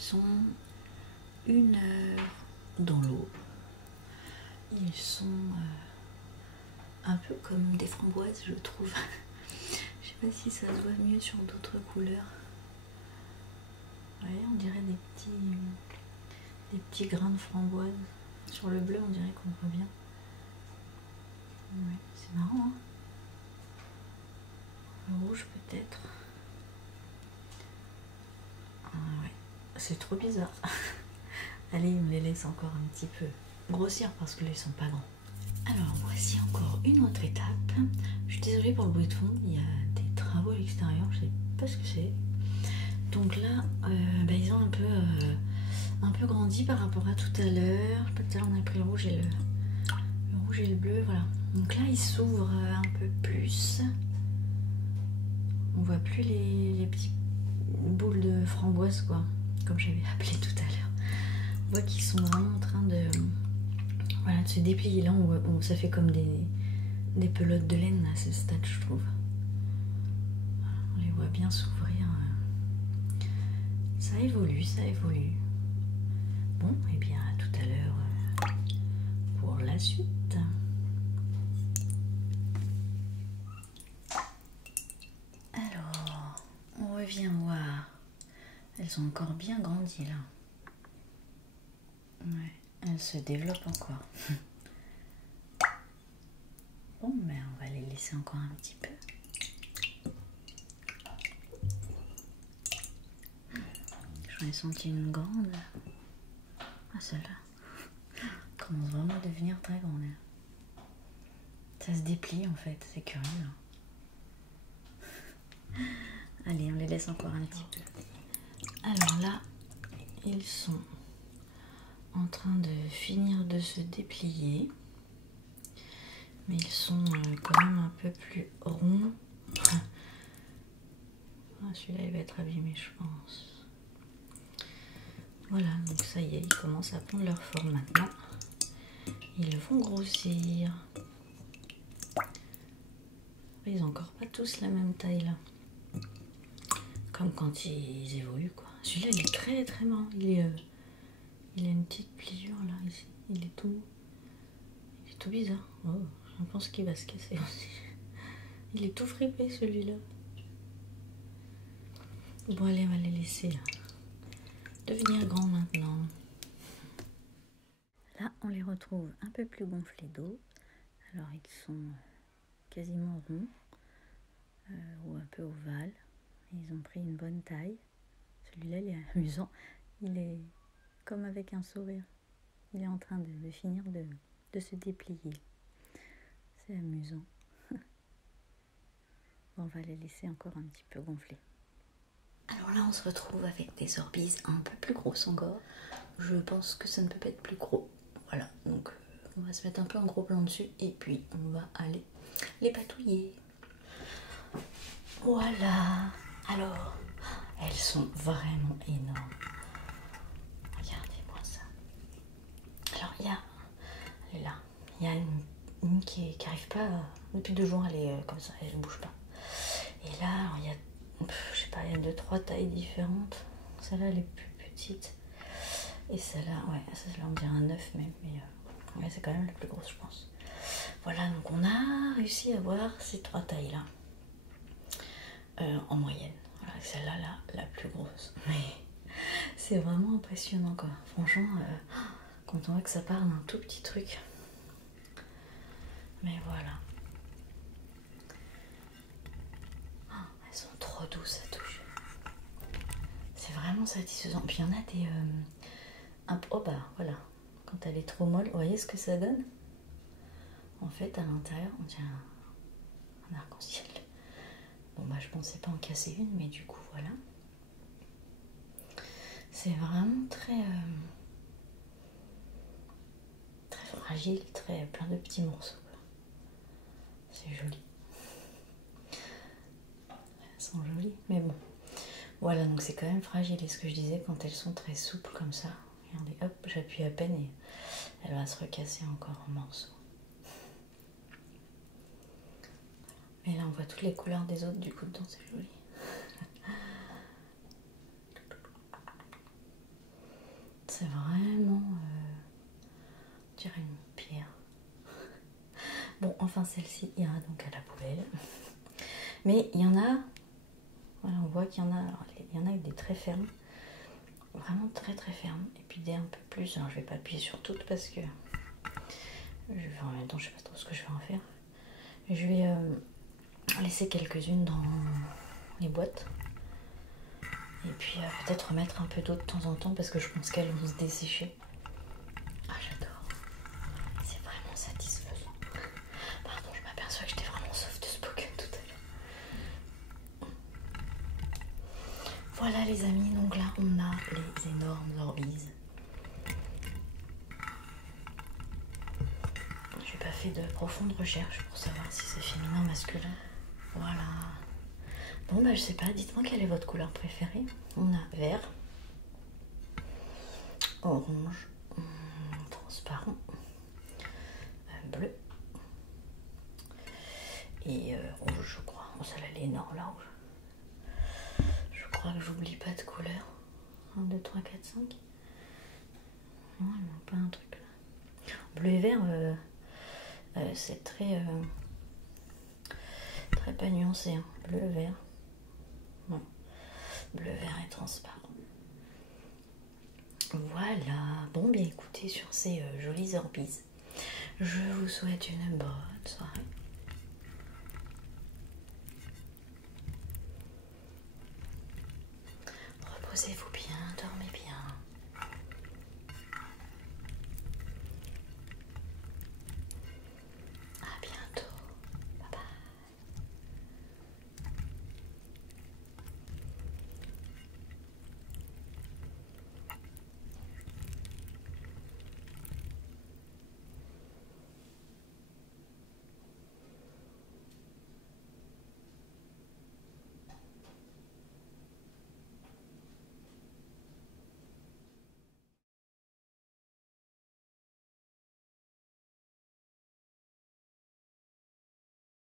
sont 1 heure dans l'eau. Ils sont un peu comme des framboises, je trouve. Je sais pas si ça se voit mieux sur d'autres couleurs. Ouais, on dirait des petits grains de framboise. Sur le bleu, on dirait qu'on voit bien. Ouais, c'est marrant, hein. Le rouge peut-être. Ah ouais, c'est trop bizarre. Allez, on les laisse encore un petit peu grossir parce que là, ils sont pas grands. Alors, voici encore une autre étape. Je suis désolée pour le bruit de fond, il y a des travaux à l'extérieur, je sais pas ce que c'est. Donc là, ils ont un peu grandi par rapport à tout à l'heure. Tout à l'heure, on a pris le rouge et le bleu, voilà. Donc là, ils s'ouvrent un peu plus. On voit plus les petites boules de framboise, quoi, comme j'avais appelé tout à l'heure. On voit qu'ils sont vraiment en train de se déplier. Là, ça fait comme des pelotes de laine à ce stade, je trouve. On les voit bien s'ouvrir. Ça évolue, ça évolue. Bon, et bien à tout à l'heure pour la suite. Alors, on revient voir. Elles ont encore bien grandi là. Ouais, elles se développent encore. Bon, mais on va les laisser encore un petit peu. J'en ai senti une grande. Ah, celle-là commence vraiment à devenir très grande. Ça se déplie en fait, c'est curieux. Allez, on les laisse encore un petit peu. Alors là, ils sont en train de finir de se déplier. Mais ils sont quand même un peu plus ronds. Ah, celui-là, il va être abîmé, je pense. Voilà, donc ça y est, ils commencent à prendre leur forme maintenant. Ils vont grossir. Ils n'ont encore pas tous la même taille là. Comme quand ils évoluent, quoi. Celui-là, il est très très marrant. Il a une petite pliure là, ici. Il est tout bizarre. Oh, je pense qu'il va se casser aussi. Il est tout fripé celui-là. Bon, allez, on va les laisser devenir grands maintenant. Là, on les retrouve un peu plus gonflés d'eau. Alors, ils sont quasiment ronds ou un peu ovales. Ils ont pris une bonne taille. Celui-là, il est amusant. Il est comme avec un sourire. Il est en train de finir de se déplier. C'est amusant. Bon, on va les laisser encore un petit peu gonfler. Alors là, on se retrouve avec des orbises un peu plus grosses encore. Je pense que ça ne peut pas être plus gros. Voilà, donc on va se mettre un peu en gros plan dessus et puis on va aller les patouiller. Voilà. Alors, elles sont vraiment énormes. Regardez-moi ça. Alors, elle est là. Il y a une qui n'arrive pas, depuis 2 jours, elle est comme ça, elle ne bouge pas. Et là, alors, il y a, je sais pas, il y a 2-3 tailles différentes. Celle-là, elle est plus petite. Et celle-là, ouais, celle-là, on dirait un œuf même, mais ouais, c'est quand même la plus grosse, je pense. Voilà, donc on a réussi à avoir ces 3 tailles-là, en moyenne. Voilà, celle-là, la plus grosse. Mais c'est vraiment impressionnant, quoi. Franchement, quand on voit que ça part d'un tout petit truc. Mais voilà. Oh, elles sont trop douces à toucher. C'est vraiment satisfaisant. Puis il y en a des... oh bah voilà. Quand elle est trop molle, vous voyez ce que ça donne? En fait, à l'intérieur, on dirait un arc-en-ciel. Bon bah je pensais pas en casser une, mais du coup voilà. C'est vraiment très fragile, très plein de petits morceaux. C'est joli. Elles sont jolies, mais bon. Voilà, donc c'est quand même fragile. Et ce que je disais, quand elles sont très souples comme ça, regardez, hop, j'appuie à peine et elle va se recasser encore en morceaux. Et là, on voit toutes les couleurs des autres, du coup, dedans, c'est joli. Bon, enfin celle-ci ira donc à la poubelle. Mais il y en a, voilà, on voit qu'il y en a, alors, il y en a avec des très fermes, vraiment très très fermes, et puis des un peu plus, alors je vais pas appuyer sur toutes parce que en même temps je sais pas trop ce que je vais en faire. Je vais laisser quelques-unes dans les boîtes, et puis peut-être remettre un peu d'eau de temps en temps parce que je pense qu'elles vont se dessécher. Ah, j'adore, c'est vraiment satisfaisant. Pardon, je m'aperçois que j'étais vraiment soft spoken tout à l'heure. Voilà les amis, donc là on a les énormes Orbeez. J'ai pas fait de profonde recherche pour savoir si c'est féminin ou masculin. Voilà. Bon bah je sais pas, dites-moi quelle est votre couleur préférée. On a vert, orange, transparent, bleu et rouge je crois. Oh, celle-là elle est énorme la rouge. Je crois que j'oublie pas de couleur. 1, 2, 3, 4, 5. Non, il manque pas un truc là. Bleu et vert, c'est très pas nuancé. Hein. Bleu, vert. Non. Bleu, vert et transparent. Voilà. Bon, bien écoutez, sur ces jolis Orbeez, je vous souhaite une bonne soirée.